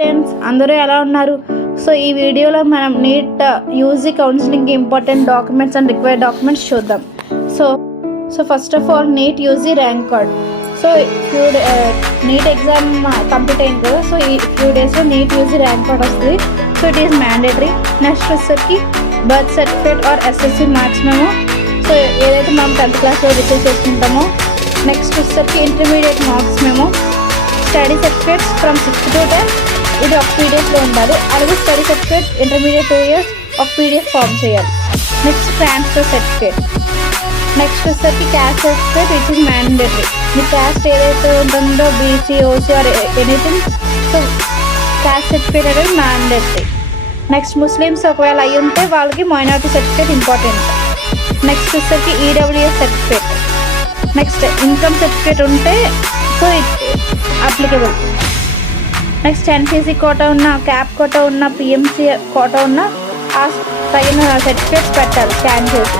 Friends అందరూ ఎలా ఉన్నారు? సో ఈ వీడియోలో మనం NEET UG counselling important documents and required documents చూద్దాం. So first of all NEET UG rank card. So NEET exam complete అయింది కదా, సో ఈ ఫ్యూ డేస్లో నీట్ యూజీ ర్యాంక్ కార్డ్ వస్తుంది. So it is mandatory. Next వచ్చేసరికి birth certificate or SSC marks memo, so ఏదైతే మనం 10th క్లాస్లో receive చేసుకుంటామో. నెక్స్ట్ వచ్చేసరికి intermediate marks memo, study certificates from 6th to 10th ఇది ఒక పీడిఎఫ్లో ఉండాలి. అలాగే స్టడీ సర్టిఫికేట్ ఇంటర్మీడియట్ 2 years ఒక పీడిఎఫ్ ఫామ్ చేయాలి. Next transfer certificate. నెక్స్ట్ వచ్చేసరికి caste certificate which is mandatory. మీ క్యాస్ట్ ఏదైతే ఉంటుందో BC OC or anything, so caste certificate అనేది మ్యాండేటరీ. నెక్స్ట్ ముస్లిమ్స్ ఒకవేళ అయ్యి ఉంటే వాళ్ళకి మైనారిటీ సర్టిఫికేట్ ఇంపార్టెంట్. నెక్స్ట్ వచ్చేసరికి EWS certificate. Next income certificate ఉంటే so it applicable. Next NCC quota ఉన్న, క్యాప్ కోటా ఉన్న, పిఎంసీ కోటా ఉన్న ఆ తగిన సర్టిఫికేట్స్ పెట్టాలి స్కాన్ చేసి.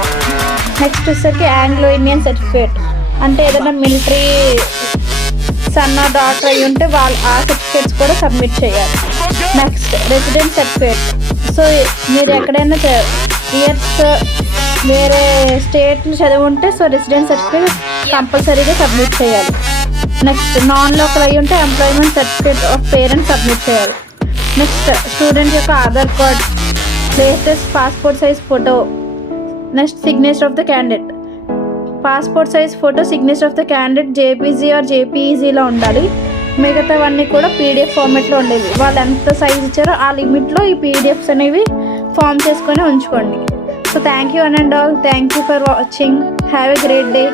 నెక్స్ట్ వచ్చేసరికి ఆంగ్లో ఇండియన్ సర్టిఫికేట్, అంటే ఏదైనా మిలిటరీ సన్ ఆర్ డాటర్ అయ్యి ఉంటే వాళ్ళు ఆ సర్టిఫికేట్స్ కూడా సబ్మిట్ చేయాలి. Next resident certificate. సో మీరు ఎక్కడైనా ఇయర్స్ వేరే స్టేట్లు చదివి ఉంటే సో రెసిడెంట్ సర్టిఫికేట్ కంపల్సరీగా సబ్మిట్ చేయాలి. నెక్స్ట్ నాన్ లోకల్ అయ్యి ఉంటే employment certificate of parents submit చేయాలి. నెక్స్ట్ స్టూడెంట్ యొక్క Aadhaar card, latest passport size photo, next signature of the candidate. Passport size photo, signature of the candidate JPG or జేపీఈజీలో ఉండాలి. మిగతావన్నీ కూడా పీడిఎఫ్ ఫార్మేట్లో ఉండేవి. వాళ్ళు ఎంత సైజ్ ఇచ్చారో ఆ లిమిట్లో ఈ పీడిఎఫ్స్ అనేవి ఫామ్ చేసుకొని ఉంచుకోండి. So thank you one and all. Thank you for watching. Have a great day.